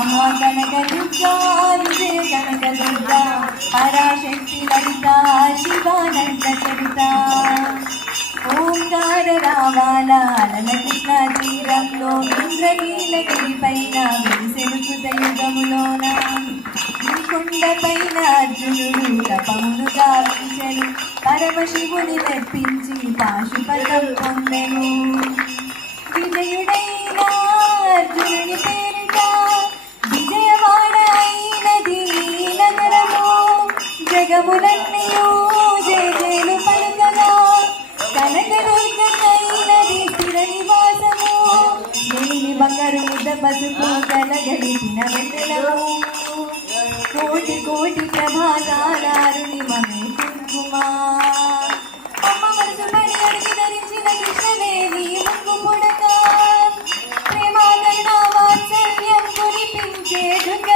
మహాకనక దుర్గా విజయ కనక దుర్గా పరాశక్తి లలిత శివానంద చరిత ఓంకార రావాల కృష్ణ తీరంలో ఇంద్రనీలగిరి పైన వెలిసెను కృతయుగములోన కొండ పైన అర్జునుడు తపమును గావించెను పరమశివుని మెప్పించి పాశుపతం పొందెను విజయుడైన అర్జునుని పేరిట విజయవాడ అయినది నగరము జగములన్నీయు జయజయలు పలుకగా కనకదుర్గకైనది స్థిర నివాసము నీలి బంగారు ముద్ద పసుపు కలగలిపిన వెన్నెలము కోటి కోటి ప్రభాతారుణిమమే కుంకుమా అమ్మ మనసు పడి అడిగి ధరించిన కృష్ణదేవి ముక్కు పుడక ప్రేమ కరుణ వాత్సల్యం కురిపించే దుర్గ